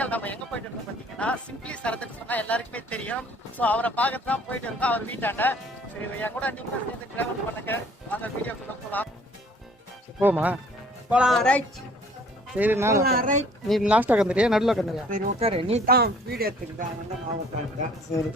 வீடியோவில் நம்ம எங்கே போயிட்டு இருக்கோம் பார்த்தீங்கன்னா சிம்பிளி சரத்துக்கு சொன்னால் எல்லாருக்குமே தெரியும். ஸோ அவரை பார்க்க தான் போயிட்டு இருக்கோம் அவர் வீட்டாண்ட. சரி என் கூட நீங்களும் சேர்ந்து ட்ராவல் பண்ணுங்க. அந்த வீடியோக்குள்ள போகலாம் போமா போலாம் ரைட் சரி நான் போலாம் ரைட் நீ லாஸ்ட் உட்காந்துறியா நடுவில் உட்காந்துறியா சரி உட்காரு. நீ தான் வீடியோ எடுத்துக்கிட்டா நான் உட்காந்துட்டேன் சரி.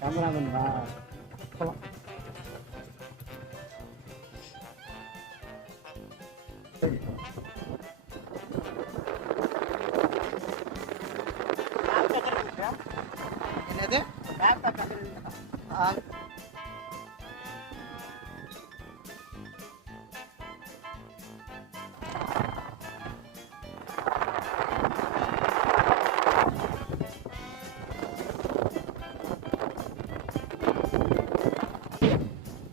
கேமராமேன் வா. போகலாம் என்னது?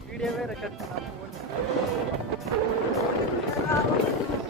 வீடியோவே ரெக்கார்ட் பண்ண.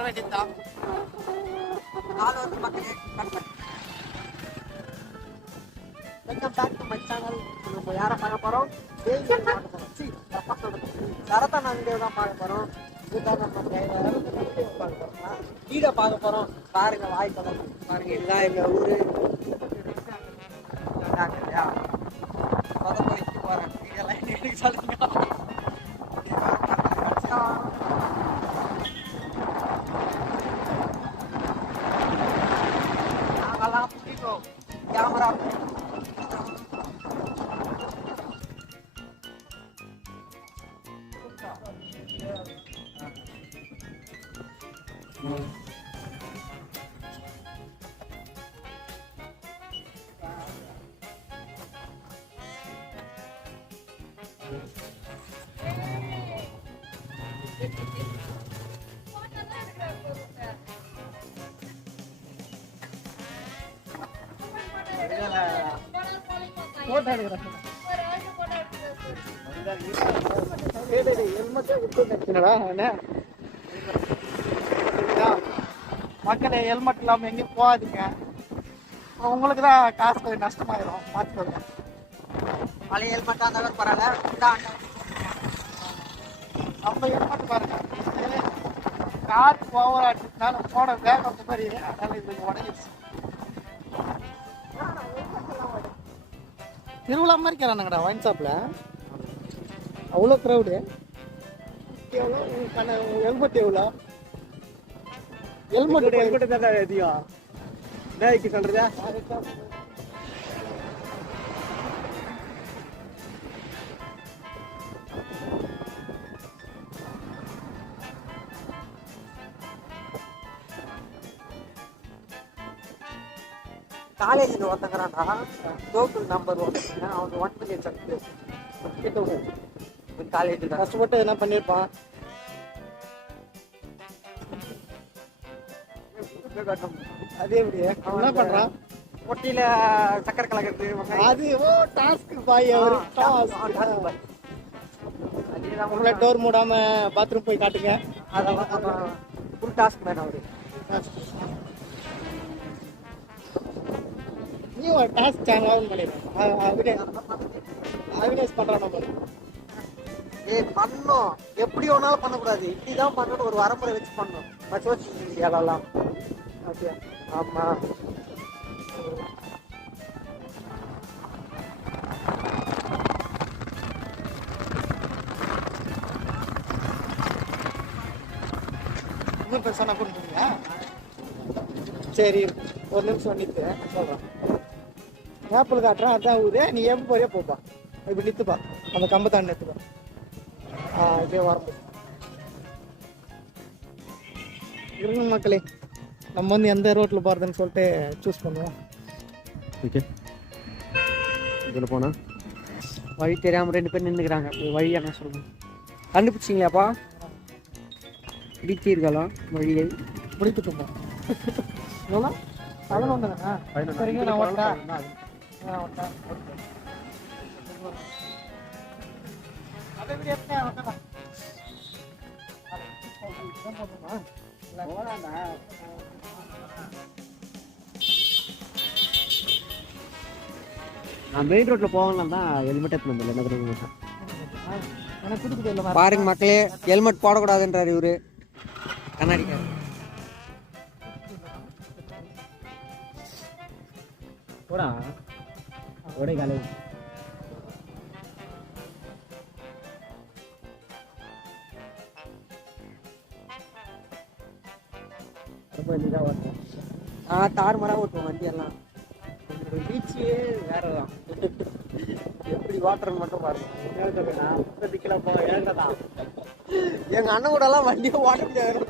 சும்மா போயிட்டு வர நாலு வந்து மக்களே cut welcome back to my channel நம்ம யாரை பார்க்க போறோம்? வேலியல் பார்க்க போறோம் சி தப்பா தான் பார்க்க போறோம். இதுதான் நம்ம பார்க்க போறோம் வீடை பார்க்க போறோம். பாருங்க வாய் படம் பாருங்க. இதுதான் எங்க ஊரு. இல்லையா போறேன் இதெல்லாம் எனக்கு கேமரா போட்டோ எடுக்கிறேன் மக்களே ஹெல்மெட் இல்லாமல் எங்கேயும் போகாதீங்க. அப்புறம் உங்களுக்கு தான் காசு கொஞ்சம் நஷ்டமாயிடும் பார்த்துக்கோங்க. பழைய ஹெல்மெட்டாக இருந்தாலும் பரவாயில்ல. இந்தாண்ட நம்ம ஹெல்மெட் பாருங்க. கார் ஓவர் ஆச்சுனால போன வேகம் மாதிரி அதனால இது கொஞ்சம் உடஞ்சிருச்சு. திருவிழா மாதிரி இருக்கிறானுங்கடா ஒயின் ஷாப்பில் அவ்வளோ க்ரௌடு எவ்வளோ? ஹெல்மெட் எவ்வளோ? ஹெல்மெட் ஹெல்மெட் தான் அதிகம் டேய்க்கு சொல்றதா? காலேஜில் ஒருத்தங்கிறான்டா டோக்கல் நம்பர் ஒன் அவன் ஒன் மில்லியன் சக்தி காலேஜில் கஷ்டப்பட்டு என்ன பண்ணியிருப்பான் அதே எப்படி? என்ன பண்ணுறான் பொட்டியில சக்கரை கலக்கிறது அது ஓ டாஸ்க் பாய் அவர். டாஸ்க் உங்களை டோர் மூடாம பாத்ரூம் போய் காட்டுங்க. அதெல்லாம் ஃபுல் டாஸ்க் மேன் அவரு. நீ ஒரு டாஸ்க் சேனல் ஓபன் பண்ணிடுறேன் அவினேஷ் அவினேஷ் பண்றான் நம்ம. ஏய் பண்ணணும். எப்படி வேணாலும் பண்ணக்கூடாது. இப்படிதான் பண்ணணும். ஒரு வரமுறை வச்சு பண்ணணும். சோசியல் மீடியாலலாம் அப்படியா? ஆமா. இன்னும் பெருசாக பண்ணுறீங்களா சரி ஒரு நிமிஷம் நிற்று சொல்கிறேன் மேப்பில் காட்டுறேன் அதான் ஊரு. நீ எப்போ போறியா போப்பா இப்படி நிறுத்துப்பா அந்த கம்பத்தாண்டு நிறுத்துப்பா ஆ இப்படியே வரணும் இருங்க மக்களே. நம்ம வந்து எந்த ரோட்டில் போகிறதுன்னு சொல்லிட்டு சூஸ் பண்ணுவோம். ஓகே இதில் போனா? வழி தெரியாம ரெண்டு பேர் நின்றுக்கிறாங்க வழி என்ன சொல்லுங்க கண்டுபிடிச்சிங்களாப்பா பிடித்தீர்களா மொழியை முடிக்கட்டுமா எவ்வளோ தானே? சரிங்க நான் ஓட்டேன் நான் மெயின் ரோட்ல போகலாம் தான் ஹெல்மெட் எடுத்து என்ன தெரியுமா? பாருங்க மக்களே ஹெல்மெட் போடக்கூடாதுன்றாரு இவரு. கண்ணாடிக்கார் போடா. ஒரே காலை ஆ தார் மரம் ஓட்டுவோம் வண்டி எல்லாம் பீச்சு வேற தான் எப்படி வாட்டர்னு மட்டும் பாருங்க. எங்க அண்ணன் கூட எல்லாம் வண்டியை ஓட்ட முடியாது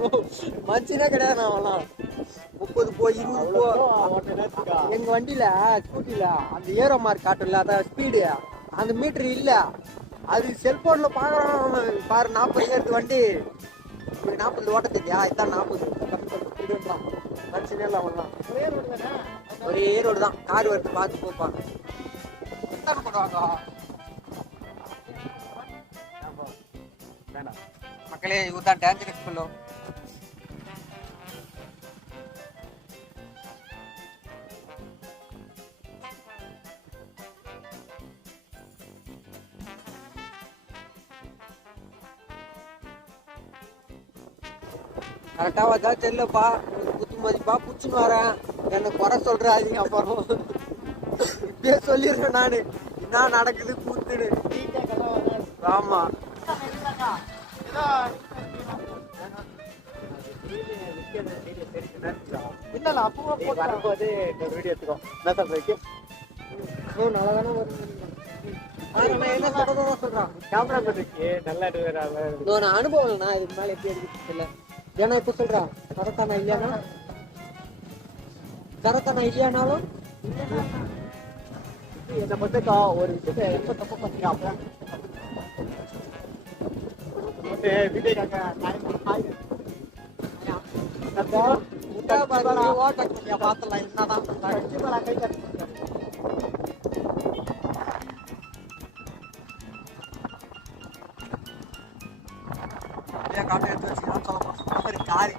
மனுஷனே கிடையாது நான் அவன்லாம் முப்பது போ இருபது போ. எங்க வண்டியில ஸ்கூட்டில அந்த ஏரோ மார்க் காட்டும்ல அதான் ஸ்பீடு அந்த மீட்டர் இல்ல. அது செல்போன்ல பாக்குறான் பாரு நாற்பது ஏறுது வண்டி. நாற்பது ஓட்ட தெரியா? இதான் நாற்பது மனுஷனே இல்லை அவன்லாம் ஒரே ரோடு தான். கார் வருது பார்த்து போப்பான் எத்தனை போடுவாங்க மக்களே இவர் தான் டேஞ்சரஸ் ஃபெல்லோ கரெக்டாக வச்சா செல்லுப்பா. குத்து மதிப்பா புச்சுன்னு வரேன். என்ன குறை சொல்றாதீங்க அப்புறம். இப்படியே சொல்லிடுறேன் நானு. என்ன நடக்குது கூத்துடு ஆமா. இல்ல அப்போ போட்டு. வீடியோ எடுத்துக்கோ. என்ன சொல்றீங்க நல்லா தானே நான் அனுபவம் நான் இதுக்கு மேல எப்படி எடுக்க தெரியல ஏன்னா இப்ப சொல்றான் கரெக்டா நான் இல்லையானா கரெக்டா நான் இல்லையானாலும் என்னை பொறுத்தக்கா ஒரு விஷயத்தை எப்போ தப்பு பண்ணீங்க அப்போ ஓட்டு வீட்டுக்காக பார்த்தலாம் என்னதான் கை கட்டி காட்டு எடுத்து வச்சுக்கலாம் சொல்ல காரி